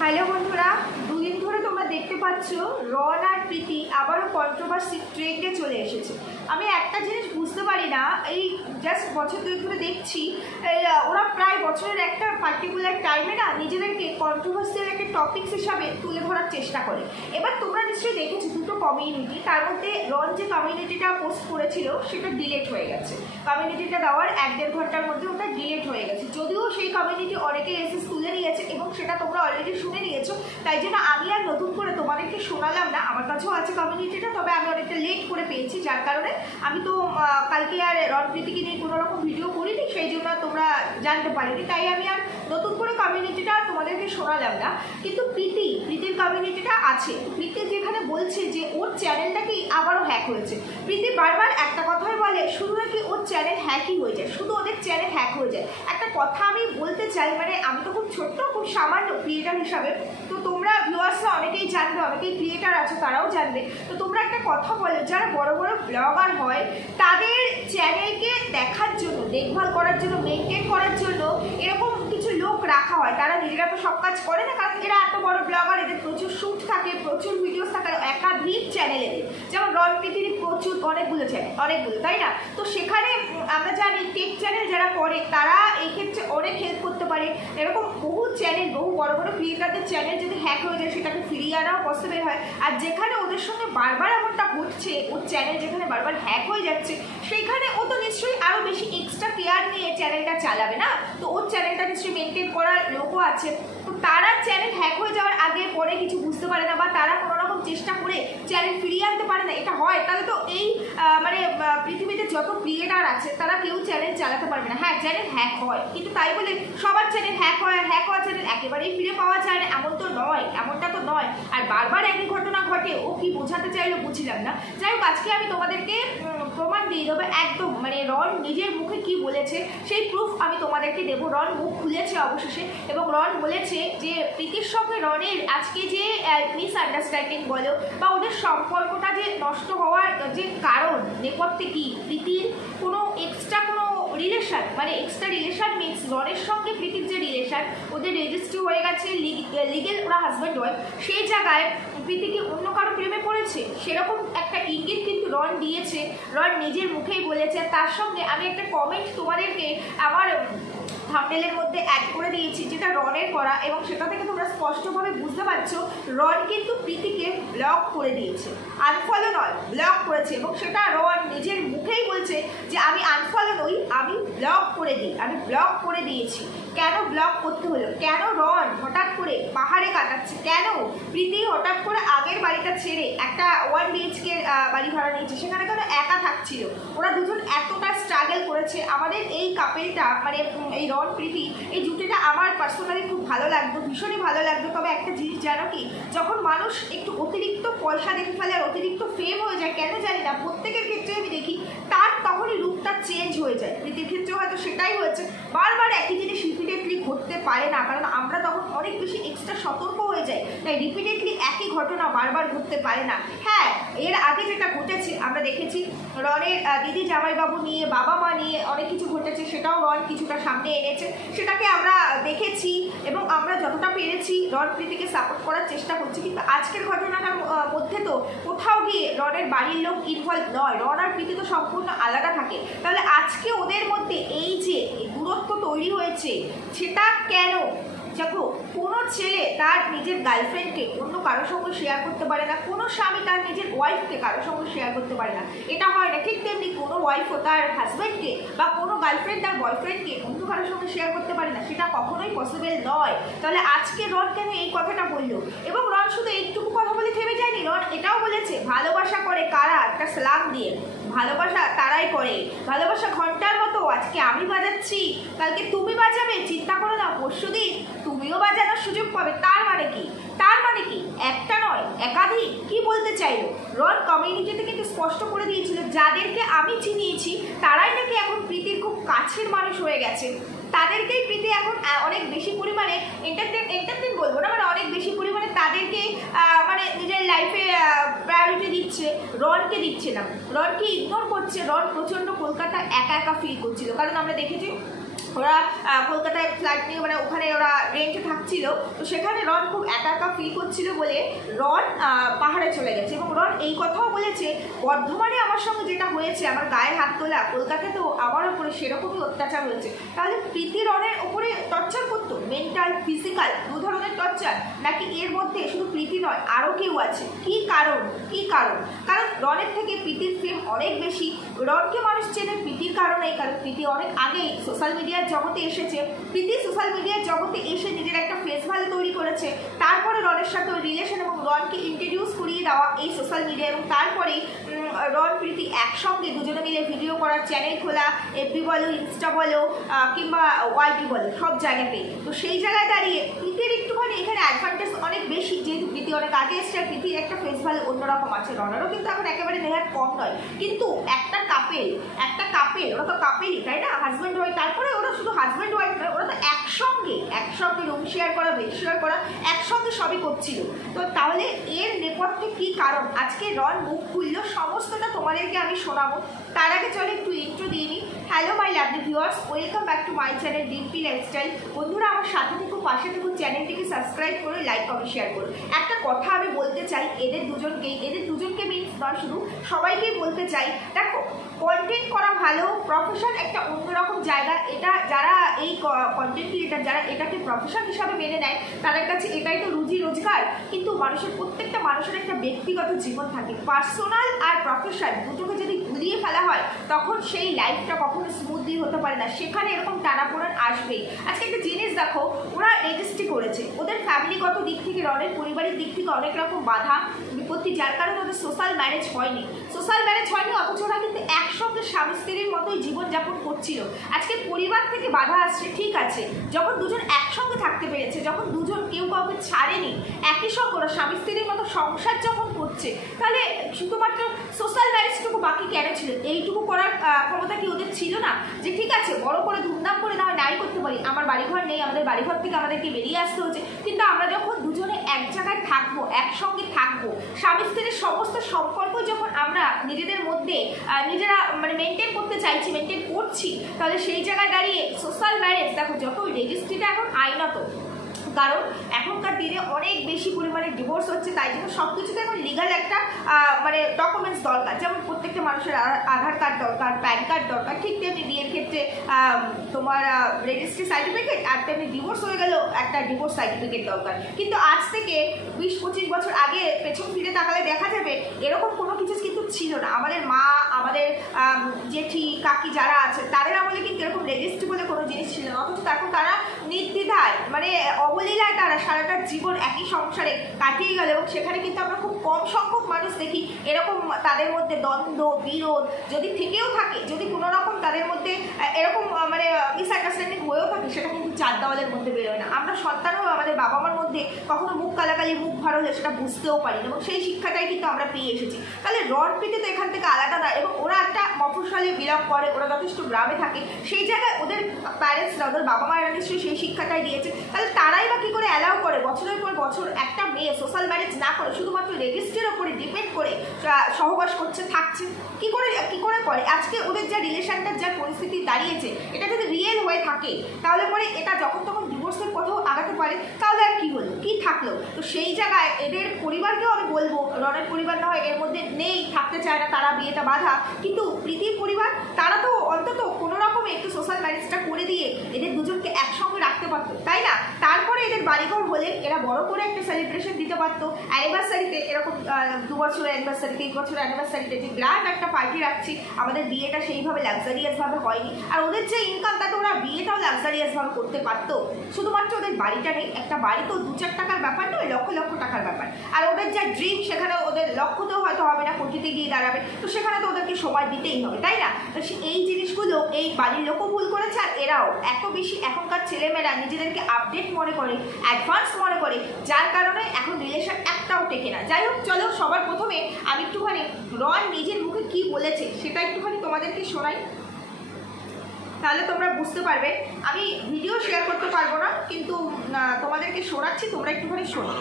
Hello বন্ধুরা, দুদিন ধরে তোমরা দেখতে পাচ্ছ রন আর প্রীতি আবারও কন্ট্রোভার্সি ট্রেন্ডে চলে এসেছে। আমি একটা জিনিস বুঝতে পারি না, এই জাস্ট বছর দুই ধরে দেখছি ওরা প্রায় বছরের একটা পার্টিকুলার টাইমে না নিজেদেরকে কন্ট্রোভার্সিয়াল একটা টপিকস হিসাবে তুলে ধরার চেষ্টা করে। এবার তোমরা নিশ্চয়ই দেখেছো দুটো কমিউনিটি, তার মধ্যে রন যে কমিউনিটিটা পোস্ট করেছিল সেটা ডিলেট হয়ে গেছে। কমিউনিটিটা দেওয়ার 1-1.5 ঘন্টার মধ্যে ওটা ডিলেট হয়ে গেছে, যদিও সেই কমিউনিটি অনেকে এসে তুলে নিয়েছে এবং সেটা তোমরা অলরেডি শুনে নিয়েছো, তাই জন্য আমি আর নতুন করে তোমাদেরকে শোনালাম না। আমার কাছেও আছে কমিউনিটিটা, তবে আমি অনেকটা লেট করে পেয়েছি, যার কারণে আমি তো কালকে আর রন প্রীতিকে নিয়ে কোনো রকম ভিডিও করিনি, সেই জন্য তোমরা জানতে পারিনি, তাই আমি আর নতুন করে কমিউনিটিটা তোমাদেরকে শোনালাম না। কিন্তু প্রীতির কমিউনিটিটা আছে। প্রীতি যেখানে বলছে যে ওর চ্যানেলটাকেই আবারও হ্যাক হয়েছে। প্রীতি বারবার একটা কথাই বলে, শুধু নাকি ওর চ্যানেল হ্যাকই হয়ে যায়, শুধু ওদের চ্যানেল হ্যাক হয়ে যায়। একটা কথা আমি বলতে চাই, মানে আমি তো খুব ছোট্ট খুব সামান্য ক্রিয়েটার হিসাবে, তো তোমরা ভিউয়ার্সরা অনেকেই জানবে, অনেকেই ক্রিয়েটার আছে তারাও জানবে। তো তোমরা একটা কথা বলো, যারা বড় বড় ব্লগার হয় তাদের চ্যানেলকে দেখার জন্য, দেখভাল করার জন্য, মেনটেন করার জন্য এরকম কিছু লোক রাখা হয়। তারা নিজেরা তো সব কাজ করে না, কারণ এরা এত বড় ব্লগার, এদের প্রচুর শ্যুট থাকে, প্রচুর ভিডিওস থাকে, একাধিক চ্যানেল এদের, যেমন রন প্রীতির প্রচুর অনেকগুলো চ্যানেল, অনেকগুলো, তাই না? তো সেখানে আমরা জানি টেক চ্যানেল যারা করে তারা এই ক্ষেত্রে অনেক হেল্প করতে পারে। এরকম বহু চ্যানেল, বহু বড় বড় ক্রিয়েটারদের চ্যানেল যদি হ্যাক হয়ে যায় সেটাকে ফিরিয়ে আনাও পসিবল হয়। আর যেখানে ওদের সঙ্গে বারবার এমনটা ঘটছে, ওর চ্যানেল যেখানে বারবার হ্যাক হয়ে যাচ্ছে, সেইখানে ও তো নিশ্চয়ই আরও বেশি এক্সট্রা কেয়ার নিয়ে চ্যানেলটা চালাবে না? তো ওর চ্যানেলটা নিশ্চয়ই মেনটেন করার লোকও আছে। তো তারা চ্যানেল হ্যাক হয়ে যাওয়ার আগে পরে কিছু বুঝতে পারে না, বা তারা কোনো রকম চেষ্টা করে চ্যানেল ফিরিয়ে আনতে পারে না, এটা হয়, তাহলে তো এই মানে পৃথিবীতে যত ক্রিয়েটার আছে তারা কেউ চ্যানেল চালাতে পারবে না। হ্যাঁ, চ্যানেল হ্যাক হয়, কিন্তু তাই বলে সবার চ্যানেল হ্যাক হয়, হ্যাক হওয়া চ্যানেল একেবারেই ফিরে পাওয়া যায় না, এমন তো নয়, এমনটা তো নয়। আর বারবার একই ঘটনা ঘটে, ও কি বোঝাতে চাইলো বুঝলাম না। যাই হোক, আজকে আমি তোমাদেরকে প্রমাণ দিয়ে দেবো একদম, মানে রন নিজের মুখে কি বলেছে সেই প্রুফ আমি তোমাদেরকে দেবো। রন মুখ খুলেছে অবশেষে, এবং রন বলেছে যে প্রীতির সঙ্গে রনের আজকে যে মিসআন্ডারস্ট্যান্ডিং বলো বা ওদের সম্পর্কটা যে নষ্ট হওয়ার যে কারণ, নেপথ্যে কি প্রীতির কোনো এক্সট্রা কোনো রিলেশন, মানে এক্সট্রা রিলেশন মিনস রনের সঙ্গে প্রীতির যে রিলেশন, ওদের রেজিস্ট্রি হয়ে গেছে, লিগেল ওরা হাজব্যান্ড ওয়াইফ, সেই জায়গায় প্রীতিকে অন্য কারো প্রেমে পড়েছে, সেরকম একটা ইঙ্গিত কিন্তু রন দিয়েছে, রন নিজের মুখেই বলেছে। তার সঙ্গে আমি একটা কমেন্ট তোমাদেরকে আমার থাম্বনেলের মধ্যে অ্যাড করে দিয়েছি, যেটা রনের করা, এবং সেটা থেকে তোমরা স্পষ্টভাবে বুঝতে পারছো রন কিন্তু প্রীতিকে ব্লক করে দিয়েছে, আনফলো নয়, ব্লক করেছে। এবং সেটা রন নিজের মুখেই বলছে যে আমি আনফলো নই, আমি ব্লক করে দিই, আমি ব্লক করে দিয়েছি। কেন ব্লক করতে হলো? কেন রন হঠাৎ করে পাহাড়ে কাটাচ্ছে? কেন প্রীতি হঠাৎ করে আগের বাড়িটা ছেড়ে একটা 1 BHK বাড়ি ভাড়া নিয়েছে? সেখানে কেন একা থাকছিল? ওরা দুজন এতটা স্ট্রাগল করেছে। আমাদের এই কাপেলটা, মানে এই রন প্রীতি, এই জুটিটা আমার পার্সোনালি খুব ভালো লাগতো, ভীষণই ভালো লাগতো। তবে একটা জিনিস জানো কি, যখন মানুষ একটু অতিরিক্ত পয়সা দেখে ফেলে আর অতিরিক্ত ফেম হয়ে যায়, কেন জানি না প্রত্যেকের ক্ষেত্রে আমি দেখি তার তখনই রূপটা চেঞ্জ হয়ে যায়। প্রীতির ক্ষেত্রে হয়তো সেটাই হয়েছে, বারবার একই জিনিস রিপিটেডলি ঘটতে পারে না, কারণ আমরা তখন অনেক বেশি এক্সট্রা সতর্ক হয়ে যাই, তাই রিপিটেডলি একই ঘটনা বারবার ঘটতে পারে না। হ্যাঁ, এর আগে যেটা ঘটেছে আমরা দেখেছি, রনের দিদি জামাইবাবু নিয়ে, বাবা মা নিয়ে অনেক কিছু ঘটেছে, সেটাও রন কিছুটা সামনে এনেছে, সেটাকে আমরা দেখেছি এবং আমরা যতটা পেরেছি রন প্রীতিকে সাপোর্ট করার চেষ্টা করছি। কিন্তু আজকের ঘটনাটার মধ্যে তো কোথাও গিয়ে রনের বাড়ির লোক ইনভলভ নয়, রন আর প্রীতি তো সম্পূর্ণ আলাদা থাকে। তাহলে আজকে ওদের মধ্যে এই যে দূরত্ব তৈরি হয়েছে, সেটা কেন? দেখো, কোনো ছেলে তার নিজের গার্লফ্রেন্ডকে অন্য কারোর সঙ্গে শেয়ার করতে পারে না, কোনো স্বামী তার নিজের ওয়াইফকে কারোর সঙ্গে শেয়ার করতে পারে না, এটা হয় না। ঠিক তেমনি কোনো ওয়াইফও তার হাজব্যান্ডকে বা কোনো গার্লফ্রেন্ড তার বয়ফ্রেন্ডকে অন্য কারোর সঙ্গে শেয়ার করতে পারে না, সেটা কখনোই পসিবল নয়। তাহলে আজকে রন কেন এই কথাটা বললো? এবং রন শুধু এইটুকু কথা বলে থেমে যায়নি, রন এটাও বলেছে ভালোবাসা করে কারা, একটা স্ল্যাং দিয়ে, ভালোবাসা তারাই করে, ভালোবাসা ঘন্টার মতো, আজকে আমি বাজাচ্ছি, কালকে তুমি বাজাবে, চিন্তা করো না, পরশুদিন তুমিও বাজানোর সুযোগ পাবে। তার মানে কি? তার মানে কি একটা নয়, একাধিক। কি বলতে চাইলো? রন কমিউনিটিতে কিন্তু স্পষ্ট করে দিয়েছিল যাদেরকে আমি চিনিয়েছি তারাই নাকি এখন প্রীতির খুব কাছের মানুষ হয়ে গেছে, তাদেরকেই প্রীতি এখন অনেক বেশি পরিমাণে এন্টারটেন বলবো না, মানে অনেক বেশি পরিমাণে তাদেরকে মানে নিজের লাইফে প্রায়োরিটি দিচ্ছে, রনকে দিচ্ছে না, রনকে ইগনোর করছে। রন প্রচণ্ড কলকাতা একা একা ফিল করছিল, কারণ আমরা দেখেছি ওরা কলকাতায় ফ্ল্যাট নিয়ে মানে ওখানে ওরা রেন্টে থাকছিল, তো সেখানে রন খুব একা একা ফিল করছিল বলে রন পাহাড়ে চলে গেছে। এবং রন এই কথাও বলেছে, বর্ধমানে আমার সঙ্গে যেটা হয়েছে, আমার গায়ে হাত তোলা, কলকাতাতেও আমার ওপরে সেরকমই অত্যাচার হয়েছে। তাহলে প্রীতি রনের ওপরে টর্চার করতো, মেন্টাল ফিজিক্যাল দু ধরনের টর্চার, নাকি এর মধ্যে শুধু প্রীতি নয় আরও কেউ আছে? কি কারণ? কারণ রনের থেকে প্রীতির ফেম অনেক বেশি। রনকে মানুষ চেনে প্রীতির কারণেই, কারণ প্রীতি অনেক আগেই সোশ্যাল মিডিয়ার জগতে এসেছে। প্রীতি সোশ্যাল মিডিয়ার জগতে এসে নিজের একটা ফেস ভ্যালু তৈরি করেছে, তারপরে রনের সাথে রিলেশন এবং রনকে ইন্ট্রোডিউস করিয়ে দেওয়া এই সোশ্যাল মিডিয়া, এবং তারপরেই রন প্রীতি একসঙ্গে দুজনে মিলে ভিডিও করার চ্যানেল খোলা, এফবি বলো, ইনস্টা বলো, কিংবা ওয়াইটি বলো, সব জায়গাতেই। তো সেই জায়গায় দাঁড়িয়ে প্রীতির একটুখানি এখানে অ্যাডভান্টেজ অনেক বেশি, যেহেতু প্রীতি অনেক আগে এসছে আর প্রীতির একটা ফেস ভ্যালু অন্যরকম আছে। রনেরও কিন্তু এখন একেবারে নেহাত কম নয়, কিন্তু একটা কাপেল ওরা তো কাপেলই, তাই না? হাজব্যান্ড ওয়াইফ, তারপরে ওরা শুধু হাজব্যান্ড ওয়াইফ নয়, ওরা তো একসঙ্গে রুম শেয়ার করা, বেড শেয়ার করা, একসঙ্গে সবই করছিল। তো তাহলে এর নেপথ্যে কি কারণ? আজকে রন মুখ খুললো, সমস্তটা তোমাদেরকে আমি শোনাবো। তার আগে চলো একটু ইন্ট্রো দিয়ে নিই। Hello my lovely viewers, welcome back to my channel Dimpy lifestyle. বন্ধুরা আমার সাথে থেকো, পাশে থেকো, চ্যানেলটিকে সাবস্ক্রাইব করে লাইক কমেন্ট শেয়ার করো। একটা কথা আমি বলতে চাই এদের দুজনকে মিনস নয়, শুধু সবাইকেই বলতে চাই, দেখো কন্টেন্ট করা ভালো, প্রফেশন একটা অন্যরকম জায়গা। এটা যারা এই কন্টেন্ট ক্রিয়েটার, যারা এটাকে প্রফেশন হিসাবে মেনে নেয়, তাদের কাছে এটাই তো রুজি রোজগার। কিন্তু প্রত্যেকটা মানুষের একটা ব্যক্তিগত জীবন থাকে, পার্সোনাল আর প্রফেশন দুটোকে যদি গুলিয়ে ফেলা হয়, তখন সেই লাইফটা কখনো স্মুথলি হতে পারে না, সেখানে এরকম টানাপোড়েন আসবেই। আজকে একটা জিনিস দেখো, ওরা রেজিস্ট্রি করেছে, ওদের ফ্যামিলিগত দিক থেকে, রনের পরিবারের দিক থেকে অনেক রকম বাধা বিপত্তি, যার কারণে ওদের সোশ্যাল ম্যারেজ হয়নি, অথচ ওরা কিন্তু একসঙ্গে স্বামী স্ত্রীর মতোই জীবনযাপন করছিল। আজকে পরিবার থেকে বাধা আসছে, ঠিক আছে, যখন দুজন একসঙ্গে থাকতে পেরেছে, যখন দুজন কেউ কাউকে ছাড়েনি, একই সঙ্গে ওরা স্বামী স্ত্রীর মতো সংসার যখন করছে, তাহলে শুধুমাত্র সোশ্যাল ম্যারেজটুকু বাকি কেন ছিল? এইটুকু করার ক্ষমতা কি ওদের ছিল না? যে ঠিক আছে বড় করে ধুমধাম করে না নাই করতে পারি, আমার বাড়িঘর নেই, আমাদের বাড়িঘর থেকে আমাদেরকে বেরিয়ে আসতে হচ্ছে, কিন্তু আমরা যখন দুজনে এক জায়গায় থাকবো, একসঙ্গে থাকবো, স্বামী স্ত্রীর সমস্ত সম্পর্ক যখন আমরা নিজেদের মধ্যে নিজেরা মানে মেনটেন করতে চাইছি, মেনটেন করছি, তাহলে সেই জায়গায় দাঁড়িয়ে সোশ্যাল ম্যারেজ, দেখো যত রেজিস্ট্রিটা এখন আইনত, কারণ এখনকার দিনে অনেক বেশি পরিমাণে ডিভোর্স হচ্ছে, তাই জন্য সব কিছুতে এখন লিগাল একটা মানে ডকুমেন্টস দরকার। যেমন প্রত্যেকটা মানুষের আধার কার্ড দরকার, প্যান কার্ড দরকার, ঠিক তেমনি বিয়ের ক্ষেত্রে তোমার রেজিস্ট্রি সার্টিফিকেট, আর তেমনি ডিভোর্স হয়ে গেল একটা ডিভোর্স সার্টিফিকেট দরকার। কিন্তু আজ থেকে 20-25 বছর আগে পেছন ফিরে তাকালে দেখা যাবে এরকম কোনো কিছু কিন্তু ছিল না। আমাদের মা, আমাদের জেঠি কাকি যারা আছে, তাদের আমলে কিন্তু এরকম রেজিস্ট্রি বলে কোনো জিনিস ছিল না, অথচ এখন তারা নির্দ্বিধায় মানে অবলীলায় তারা সারাটা জীবন একই সংসারে কাটিয়ে গেল। এবং সেখানে কিন্তু আমরা খুব কম সংখ্যক মানুষ দেখি এরকম তাদের মধ্যে দ্বন্দ্ব, বিরোধ যদি থেকেও থাকে, যদি কোনো রকম তাদের মধ্যে এরকম মানে মিসআন্ডারস্ট্যান্ডিং হয়েও থাকে, সেটা কিন্তু চার দেওয়ালের মধ্যে বেরোয় না। আমরা সন্তানও আমাদের বাবা মার মধ্যে কখনো মুখ কালাকালি, মুখ ভার হলে সেটা বুঝতেও পারি না, এবং সেই শিক্ষাটাই কিন্তু আমরা পেয়ে এসেছি। তাহলে রন প্রীতি তো এখান থেকে আলাদা না, এবং ওরা একটা মফস্বলে বিলং করে, ওরা যথেষ্ট গ্রামে থাকে, সেই জায়গায় ওদের প্যারেন্টসরা, ওদের বাবা মায়েরা নিশ্চয়ই সেই শিক্ষাটাই দিয়েছে। তাহলে তারাই বা কী করে অ্যালাউ করে বছরের পর বছর একটা মেয়ে সোশ্যাল ম্যারেজ না করে শুধুমাত্র রেজিস্ট্রির ওপরে ডিপেন্ড করে সহবাস করছে, থাকছে? কি করে করে? আজকে ওদের যা রিলেশনটার যা পরিস্থিতি দাঁড়িয়েছে, এটা যদি রিয়েল হয়ে থাকে, তাহলে পরে এটা যখন তখন ডিভোর্সের কোথাও আগাতে পারে, তাহলে আর কি হলো, কি থাকলো? তো সেই জায়গায় এদের পরিবারকেও আমি বলবো, রনের পরিবার না হয় এর মধ্যে নেই, থাকতে চায় না, তারা বিয়েটা বাধা, কিন্তু প্রীতির পরিবার তারা তো অন্তত কোনো রকমে একটু সোশ্যাল ম্যারেজটা করে দিয়ে এদের দুজনকে একসঙ্গে রাখতে পারতো, তাই না? তারপরে এদের বাড়িঘর হলে এরা বড় করে একটা সেলিব্রেশন দিতে পারতো, অ্যানিভার্সারিতে এরকম 2 বছরের অ্যানিভার্সারি, 3 বছরের অ্যানিভার্সারিতে যে গ্র্যান্ড একটা পার্টি রাখছি, আমাদের বিয়েটা সেইভাবে লাক্সারিয়াসভাবে হয়নি, আর ওদের যে ইনকাম তাতে ওরা বিয়েটাও লাক্সারিয়াসভাবে করতে পারতো। শুধুমাত্র ওদের বাড়িটা নেই, একটা বাড়ি তো 2-4 টাকার ব্যাপার নয়, লক্ষ লক্ষ টাকার ব্যাপার, আর ওদের যা ড্রিম সেখানে ওদের লক্ষ্যতেও হয়তো হবে না, কোটিতে গিয়ে দাঁড়াবে, তো সেখানে তো ওদেরকে সময় দিতেই হবে, তাই না? তো এই জিনিসগুলো এই বাড়ির লোকও ভুল করেছে, আর এরাও এত বেশি এখনকার ছেলেমেয়েরা নিজেদেরকে আপডেট মনে করে, অ্যাডভান্স মনে করে, যার কারণে এখন রিলেশন একটাও টেকে না। যাই হোক, চলো সবার প্রথমে আমি একটুখানি রন নিজের মুখে কি বলেছে সেটা একটুখানি তোমাদেরকে শোনাই, তাহলে তোমরা বুঝতে পারবে। আমি ভিডিও শেয়ার করতে পারবো না, কিন্তু তোমাদেরকে শোনাচ্ছি, তোমরা একটুখানি শোনো।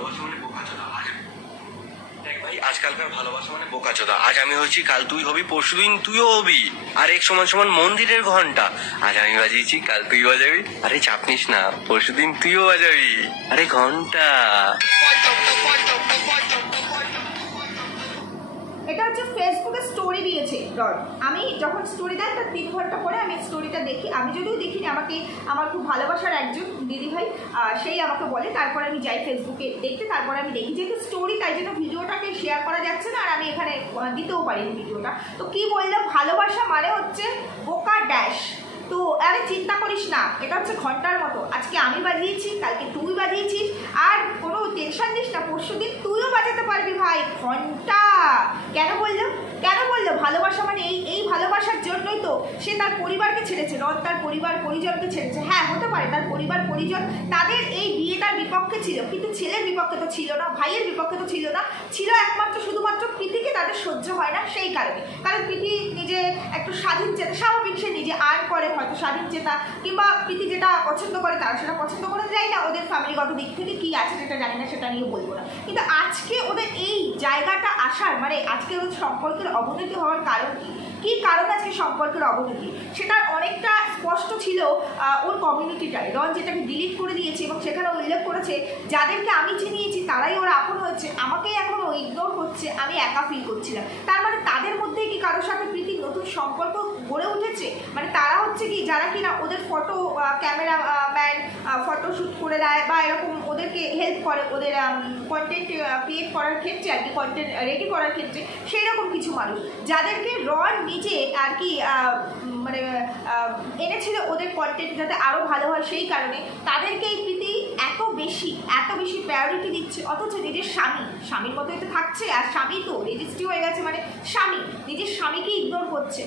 ভাই আজকালকার ভালোবাসা মানে বোকাচোদা। আজ আমি হচ্ছি, কাল তুই হবি, পরশুদিন তুইও হবি। আর এক সমান সমান মন্দিরের ঘন্টা। আজ আমি বাজিয়েছি, কাল তুই বাজাবি। আরে চাপ নিস না, পরশুদিন তুইও বাজাবি। আরে ঘন্টা। এটা হচ্ছে ফেসবুকে স্টোরি দিয়েছে ডট। আমি যখন স্টোরি দেয় তার 3 ঘন্টা পরে আমি স্টোরিটা দেখি। আমি যদিও দেখিনি, আমাকে আমার খুব ভালোবাসার একজন দিদিভাই সেই আমাকে বলে, তারপরে আমি যাই ফেসবুকে দেখতে, তারপরে আমি দেখি যেহেতু স্টোরি, তাই জন্য ভিডিওটাকে শেয়ার করা যাচ্ছে না, আর আমি এখানে দিতেও পারিনি ভিডিওটা। তো কি বললাম, ভালোবাসা মানে হচ্ছে বোকা ড্যাশ। তো আরে চিন্তা করিস না, এটা হচ্ছে ঘন্টার মতো। আজকে আমি বাজিয়েছি, কালকে তুই বাজিয়েছিস, আর কোনো টেনশন নিস না, পরশুদিন তুইও বাজাতে পারবি ভাই ঘন্টা। কেন বললো ভালোবাসা মানে এই ভালোবাসার জন্যই তো সে তার পরিবারকে ছেড়েছে, রথ তার পরিবার পরিজনকে ছেড়েছে। হ্যাঁ হতে পারে তার পরিবার পরিজন তাদের এই বিয়েটার বিপক্ষে ছিল, কিন্তু ছেলের বিপক্ষে তো ছিল না, ভাইয়ের বিপক্ষে তো ছিল না, ছিল একমাত্র শুধুমাত্র প্রীতিকে তাদের সহ্য হয় না সেই কারণে। কারণ প্রীতি নিজে একটু স্বাধীন চেতা, স্বাভাবিক সে নিজে আর্ন করে, হয়তো স্বাধীন চেতা, কিংবা প্রীতি যেটা পছন্দ করে তারা সেটা পছন্দ করে যায় না, ওদের ফ্যামিলিগত দিক থেকে কি আছে সেটা জানি না, সেটা নিয়ে বলবো না। কিন্তু আজকে ওদের এই জায়গাটা আসার মানে আজকে ওদের সম্পর্কের অবনতি হওয়ার কারণ কি কারণ আজকে সম্পর্কের অবনতি সেটা অনেকটা স্পষ্ট ছিল ওর কমিউনিটিটাই। রন যেটাকে ডিলিট করে দিয়েছে এবং সেখানে উল্লেখ করেছে যাদেরকে আমি চিনিয়েছি তারাই ওরা আপন হচ্ছে, আমাকেই এখন ও ইগনোর করছে, আমি একা ফিল করছিলাম। তার মানে তাদের মধ্যে কি কারোর সাথে প্রীতির নতুন সম্পর্ক গড়ে উঠেছে? মানে তারা হচ্ছে কি যারা কিনা ওদের ফটো ক্যামেরাম্যান ফটোশ্যুট করে দেয় বা এরকম ওদেরকে হেল্প করে ওদের কন্টেন্ট ক্রিয়েট করার ক্ষেত্রে আর কি, কন্টেন্ট রেডি করার ক্ষেত্রে, সেই রকম কিছু মানুষ যাদেরকে রন নিজে আর কি মানে এনেছিল ওদের কন্টেন্ট যাতে আরও ভালো হয়, সেই কারণে তাদেরকে এই প্রীতি এত বেশি প্রায়োরিটি দিচ্ছে। অথচ নিজের স্বামীর মতোই তো থাকছে, আর স্বামী তো রেজিস্ট্রি হয়ে গেছে, মানে স্বামী নিজের স্বামীকে ইগনোর করছে।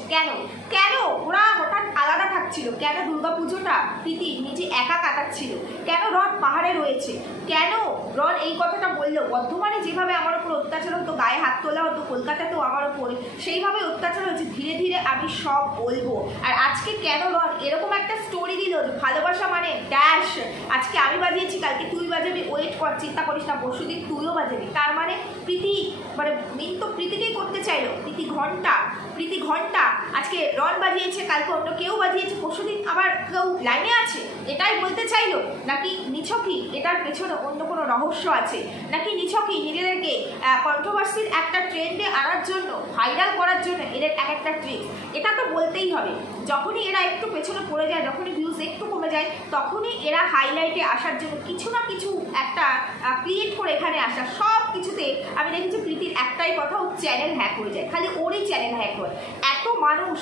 কেন ওরা হঠাৎ আলাদা থাকছিল? কেন দুর্গাপুজোটা প্রীতি নিজে একা কাটাচ্ছিল? কেন রন পাহাড়ে রয়েছে? কেন রন এই কথাটা বললো? বর্ধমানে যেভাবে আমার উপর অত্যাচার হতো, গায়ে হাত তোলা হতো, কলকাতাতেও আমার উপরে সেইভাবে অত্যাচার হয়েছে, ধীরে ধীরে আমি সব বলবো। আর আজকে কেন রন এরকম একটা স্টোরি দিল যে ভালোবাসা মানে ড্যাশ, আজকে আমি বাজিয়েছি, কালকে তুই বাজাবি, ওয়েট কর, চিন্তা করিস না, পরশুদিন তুইও বাজাবি। তার মানে প্রীতি মানে মিন তো প্রীতিকেই করতে চাইলো। প্রীতি ঘন্টা আজকে রন বাজিয়েছে, কালকে অন্য কেউ বাজিয়েছে, পরশুদিন আবার কেউ লাইনে আছে, এটাই বলতে চাইলো? নাকি নিছকই এটার পেছনে অন্য কোনো রহস্য আছে? নাকি নিছকই নিজেদেরকে কন্ট্রোভার্সির একটা ট্রেন্ডে আনার জন্য, ভাইরাল করার জন্য এদের এক একটা ট্রিক? এটা তো বলতেই হবে। যখনই এরা একটু পেছনে পড়ে যায়, যখনই ভিউজ একটু কমে যায়, তখনই এরা হাইলাইটে আসার জন্য কিছু না কিছু একটা ক্রিয়েট করে এখানে আসা। সব কিছুতে আমি দেখেছি প্রীতির একটাই কথা, ও চ্যানেল হ্যাক হয়ে যায়, খালি ওরই চ্যানেল হ্যাক হয়। এত মানুষ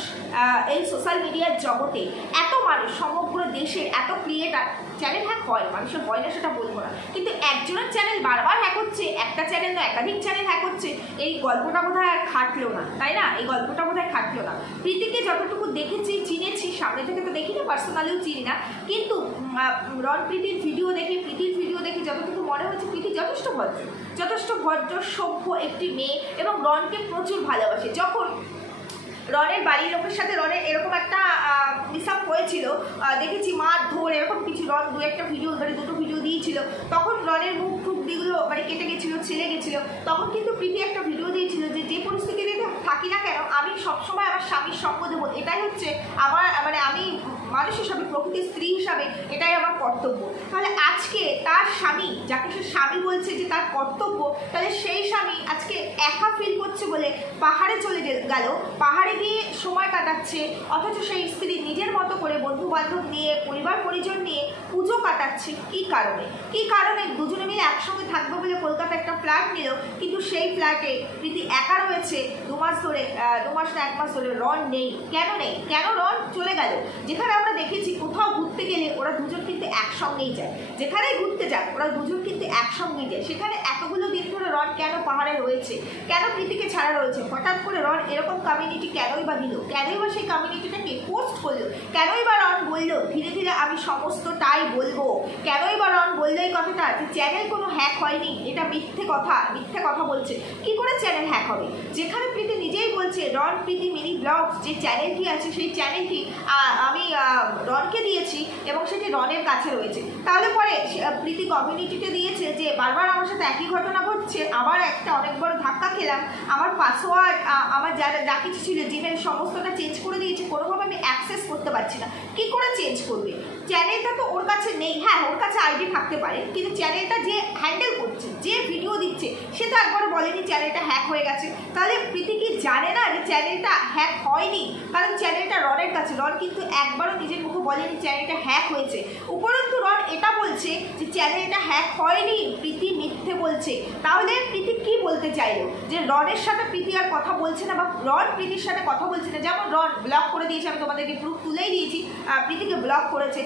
এই সোশ্যাল মিডিয়ার জগতে, এত মানুষ সমগ্র দেশের এত ক্রিয়েটার, চ্যানেল হ্যাক হয়, মানুষের হয় না সেটা বলবো না, কিন্তু একজনের চ্যানেল বারবার হ্যাক হচ্ছে, একটা চ্যানেল না একাধিক চ্যানেল হ্যাক হচ্ছে। এই গল্পটা বোধহয় আর খাটলো না, তাই না? এই গল্পটা বোধহয় খাটলো না। প্রীতিকে যতটুকু দেখেছি, চিনেছি, সামনে থেকে তো দেখি না, পার্সোনালিও চিনি না, কিন্তু রন প্রীতির ভিডিও দেখে যতটুকু মনে হচ্ছে প্রীতি যথেষ্ট ভদ্র সভ্য একটি মেয়ে, এবং রনকে প্রচুর ভালোবাসে। যখন রনের বাড়ির লোকের সাথে রনের এরকম একটা মিসআপ হয়েছিল, দেখেছি মারধর এরকম কিছু, রন দুটো ভিডিও দিয়েছিল, তখন রনের মুখ টুক দিগুলো মানে কেটে গেছিলো, ছেড়ে গেছিলো, তখন কিন্তু প্রীতি একটা ভিডিও দিয়েছিল যে পরিস্থিতিতে থাকি না কেন আমি সবসময় আমার স্বামীর সঙ্গ দেবো, এটাই হচ্ছে আমার মানে আমি মানুষ হিসাবে, প্রকৃতির স্ত্রী হিসাবে এটাই আমার কর্তব্য। তাহলে আজকে তার স্বামী, যাকে সে স্বামী বলছে যে তার কর্তব্য, তাহলে সেই স্বামী আজকে একা ফিল করছে বলে পাহাড়ে চলে গেল, পাহাড়ে গিয়ে সময় কাটাচ্ছে, অথচ সেই স্ত্রী নিজের মতো করে বন্ধু বান্ধব নিয়ে, পরিবার পরিজন নিয়ে পুজো কাটাচ্ছে। কি কারণে দুজনে মিলে একসঙ্গে থাকবে বলে কলকাতা একটা ফ্ল্যাট নিল, কিন্তু সেই ফ্ল্যাটে প্রীতি একা রয়েছে 2 মাস ধরে, 2 মাস না 1 মাস ধরে রন নেই। কেন রন চলে গেল? যেখানে আমরা দেখেছি কোথাও ঘুরতে গেলে ওরা দুজন কিন্তু একসঙ্গেই যায়, যেখানেই ঘুরতে যায় ওরা দুজন কিন্তু একসঙ্গেই যায়, সেখানে এতগুলো দিন ধরে রন কেন পাহাড়ে রয়েছে, কেন প্রীতিকে ছাড়া রয়েছে? হঠাৎ করে রন এরকম কমিউনিটি কেনই বা দিল, কেনই বা সেই কমিউনিটিটাকে পোস্ট করলো, কেনই বা রন বললো ধীরে ধীরে আমি সমস্তটাই বলবো, কেনই বা রন বললো এই কথাটা যে চ্যানেল কোনো হ্যাক হয়নি, এটা মিথ্যে কথা বলছে। কি করে চ্যানেল হ্যাক হবে? যেখানে প্রীতি নিজেই বলছে রন প্রীতি মিনি ব্লগস যে চ্যানেলটি আছে, সেই চ্যানেলটি আমি রনকে দিয়েছি এবং সেটি রনের কাছে রয়েছে। তাহলে পরে প্রীতি কমিউনিটিতে দিয়েছে যে বারবার আমার সাথে একই ঘটনা ঘটছে, হচ্ছে আবার একটা অনেক বড় ধাক্কা খেলাম। আমার পাসওয়ার্ড, আমার যা কিছু ছিল জিমেল সমস্তটা চেঞ্জ করে দিয়েছে, কোনোভাবে আমি অ্যাক্সেস করতে পারছি না। কি করে চেঞ্জ করবে? চ্যানেলটা তো ওর কাছে নেই। হ্যাঁ, ওর কাছে আইডি থাকতে পারে, কিন্তু চ্যানেলটা যে হ্যান্ডেল করছে, যে ভিডিও দিচ্ছে, সে তো একবারও বলেনি চ্যানেলটা হ্যাক হয়ে গেছে। তাহলে প্রীতি কি জানে না যে চ্যানেলটা হ্যাক হয়নি? কারণ চ্যানেলটা রনের কাছে। রন কিন্তু একবারও নিজের মুখে বলেনি চ্যানেলটা হ্যাক হয়েছে। উপরন্তু রন এটা বলছে যে চ্যানেলটা হ্যাক হয়নি, প্রীতি মিথ্যে বলছে। তাহলে প্রীতি কি বলতে চাইলো? যে রনের সাথে প্রীতি আর কথা বলছে না, বা রন প্রীতির সাথে কথা বলছে না। যেমন রন ব্লক করে দিয়েছে, আমি তোমাদেরকে প্রুফ তুলেই দিয়েছি, প্রীতিকে ব্লক করেছে।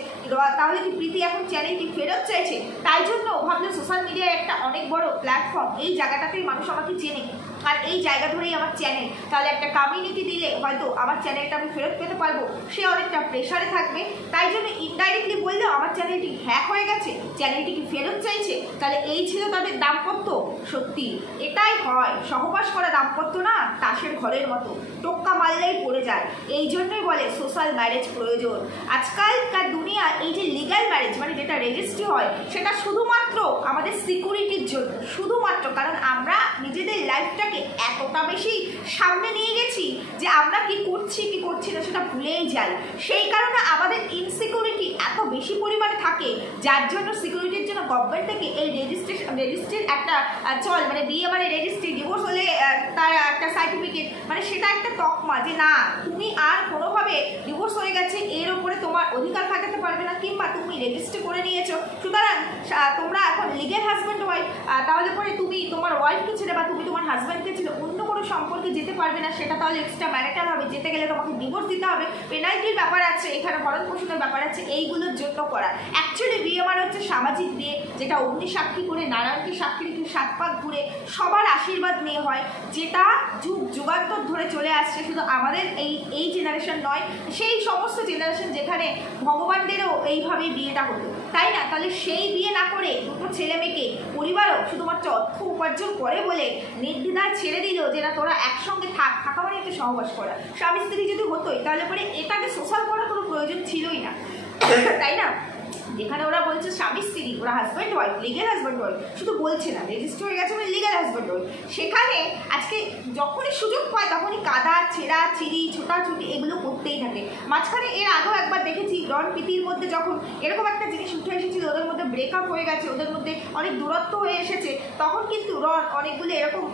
তাহলে কি প্রীতি এখন চ্যানেলটি ফেরত চাইছে? তাই জন্য ভাবলো সোশ্যাল মিডিয়ায় একটা অনেক বড় প্ল্যাটফর্ম, এই জায়গাটাতেই মানুষ আমাকে চেনে, আর এই জায়গা ধরেই আমার চ্যানেল, তাহলে একটা কমিউনিটি দিলে হয়তো আমার চ্যানেলটা আমি ফেরত পেতে পারবো। সে অনেকটা প্রেশারে থাকবে, তাই জন্য ইনডাইরেক্টলি বললো আমার চ্যানেলটি হ্যাক হয়ে গেছে, চ্যানেলটি কি ফেরত চাইছে। তাহলে এই ছিল তাদের দাম্পত্য। সত্যি এটাই হয়, সহবাস করা দাম্পত্য না তাসের ঘরের মতো, টোক্কা মারলেই পড়ে যায়। এই জন্যই বলে সোশ্যাল ম্যারেজ প্রয়োজন। আজকালকার দুনিয়া এই যে লিগ্যাল ম্যারেজ, মানে যেটা রেজিস্ট্রি হয়, সেটা শুধুমাত্র আমাদের সিকিউরিটির জন্য, শুধুমাত্র। কারণ আমরা নিজেদের লাইফটাকে এতটা বেশি সামনে নিয়ে গেছি যে আমরা কি করছি কি করছি না সেটা ভুলেই যাই। সেই কারণে আমাদের ইনসিকিউরিটি এত বেশি পরিমাণে থাকে, যার জন্য সিকিউরিটির জন্য গভর্নমেন্ট থেকে এই রেজিস্ট্রির একটা চল, মানে বিয়ে মানে রেজিস্ট্রি, ডিভোর্স হলে তার একটা সার্টিফিকেট, মানে সেটা একটা তকমা যে না তুমি আর কোনোভাবে ডিভোর্স হয়ে গেছে এর ওপরে তোমার অধিকার খাটাতে পারবে না, কিংবা তুমি রেজিস্ট্রি করে নিয়েছো, সুতরাং তোমরা এখন লিগেল হাজব্যান্ড ওয়াইফ। তাহলে পরে তুমি তোমার ওয়াইফকে ছেড়ে বা তুমি তোমার হাজব্যান্ডকে ছেড়ে অন্য কোনো সম্পর্কে যেতে পারবে না, সেটা তাহলে এক্সট্রা ম্যারিটাল হবে। যেতে গেলে তোমাকে ডিভোর্স দিতে হবে, পেনাল্টির ব্যাপার আছে, এখানে ভরণ পোষণের ব্যাপার আছে, এইগুলোর জন্য করা। অ্যাকচুয়ালি বিয়ে মানে হচ্ছে সামাজিক বিয়ে, যেটা অগ্নি সাক্ষী করে, নারায়ণকে সাক্ষী রেখে 7 পাক ঘুরে সবার আশীর্বাদ নিয়ে হয়, যেটা যুগ যুগান্তর ধরে চলে আসছে। শুধু আমাদের এই জেনারেশন নয়, সেই সমস্ত জেনারেশন যেখানে ভগবানদেরও এইভাবেই বিয়েটা হতো, তাই না? তাহলে সেই বিয়ে না করে দুটো ছেলে মেয়েকে পরিবারও শুধুমাত্র অর্থ উপার্জন করে বলে নির্দ্বিধায় ছেড়ে দিল যে না তোরা একসঙ্গে থাকা মানে একটা সহবাস করা। স্বামী স্ত্রী যদি হতোই তাহলে পরে এটাকে সোশ্যাল করার কোনো প্রয়োজন ছিলই না, তাই না? যেখানে ওরা বলছে স্বামী স্ত্রী, ওরা husband wife, legal husband wife, শুধু বলছে না রেজিস্টার হয়ে গেছে মানে লিগেল হাজব্যান্ড ওয়াইফ। সেখানে আজকে যখনই সুযোগ পায় তখনই কাদা ছেঁড়া চিড়ি ছোটাছুটি এগুলো করতেই থাকে। মাঝখানে এর আগেও একবার দেখেছি রন প্রীতির মধ্যে যখন এরকম একটা জিনিস উঠে এসেছিল, ওদের মধ্যে ব্রেকআপ হয়ে গেছে, ওদের মধ্যে অনেক দূরত্ব হয়ে এসেছে, তখন কিন্তু রন অনেকগুলো এরকম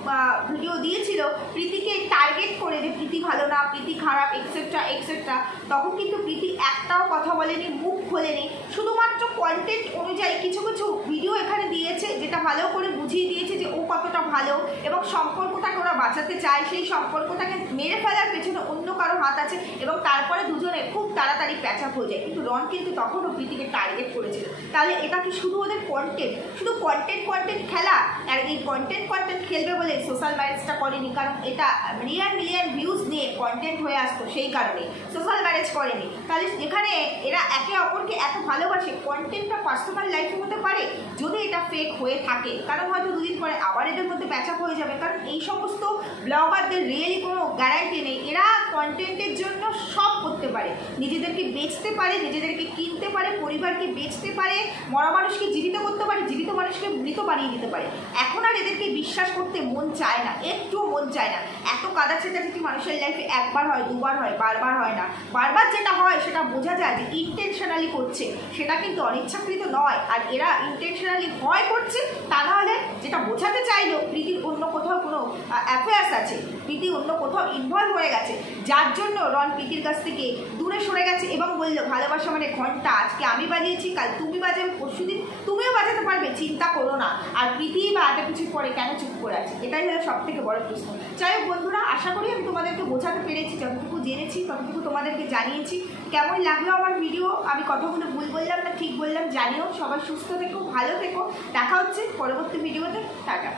ভিডিও দিয়েছিল প্রীতিকে টার্গেট করে যে প্রীতি ভালো না, প্রীতি খারাপ, এক্সেট্রা এক্সেট্রা। তখন কিন্তু প্রীতি একটাও কথা বলেনি, মুখ খোলেনি, শুধুমাত্র কন্টেন্ট অনুযায়ী কিছু কিছু ভিডিও এখানে দিয়েছে, যেটা ভালো করে বুঝিয়ে দিয়েছে যে ও কতটা ভালো এবং সম্পর্কটাকে ওরা বাঁচাতে চায়, সেই সম্পর্কটাকে মেরে ফেলার পেছনে অন্য কারো হাত আছে, এবং তারপরে দুজনে খুব তাড়াতাড়ি প্যাচআপ হয়ে যায়। কিন্তু রন কিন্তু তখনও প্রীতিকে টার্গেট করেছিল। তাহলে এটা কি শুধু ওদের কন্টেন্ট, শুধু কন্টেন্ট খেলা? আর এই কন্টেন্ট খেলবে বলে সোশ্যাল ম্যারেজটা করেনি, কারণ এটা মিলিয়ন ভিউজ নিয়ে কন্টেন্ট হয়ে আসতো, সেই কারণে সোশ্যাল ম্যারেজ করেনি। তাহলে যেখানে এরা একে অপরকে এত ভালোবাসে, কন্টেন্টটা পার্সোনাল লাইফে হতে পারে যদি এটা ফেক হয়ে থাকে, কারণ হয়তো দুদিন পরে আবার এদের মধ্যে প্যাচআপ হয়ে যাবে। কারণ এই সমস্ত ব্লগারদের রিয়েলি কোনো গ্যারান্টি নেই, এরা কন্টেন্টের জন্য সব করতে পারে, নিজেদেরকে বেচতে পারে, নিজেদেরকে কিনতে পারে, পরিবারকে বেচতে পারে, মরা মানুষকে জীবিত করতে পারে, জীবিত মানুষকে মৃত বানিয়ে দিতে পারে। এখন আর এদেরকে বিশ্বাস করতে মন চায় না, একটুও মন চায় না। এত কাদা ছেঁচাছেঁচি মানুষের লাইফে একবার হয়, দুবার হয়, বারবার হয় না। বারবার যেটা হয় সেটা বোঝা যায় যে ইন্টেনশনালি করছে, সেটা কিন্তু অনিচ্ছাকৃত নয়। আর এরা ইন্টেনশনালি হয় করছে, তা নাহলে যেটা বোঝাতে চাইলো প্রীতির অন্য কোথাও কোনো অ্যাফেয়ার্স আছে, প্রীতি অন্য কোথাও ইনভলভ হয়ে গেছে, যার জন্য রন প্রীতির কাছ থেকে দূরে সরে গেছে এবং বললো ভালোবাসা মানে ঘন্টা, আজকে আমি বাজিয়েছি কাল তুমি বাজাবে, পরশুদিন তুমিও বাজাতে পারবে, চিন্তা করো না। আর প্রীতি বা এত কিছু পরে কেন চুপ করে আছে, এটাই হলো সব থেকে বড় প্রশ্ন। যাই হোক বন্ধুরা, আশা করি আমি তোমাদেরকে বোঝাতে পেরেছি, যতটুকু জেনেছি ততটুকু তোমাদেরকে জানিয়েছি। কেমন লাগলো আমার ভিডিও, আমি কথাগুলো ভুল বললাম না ঠিক বললাম জানিও। সবাই সুস্থ থেকো, ভালো থেকো, দেখা হচ্ছে পরবর্তী ভিডিওতে। টাটা।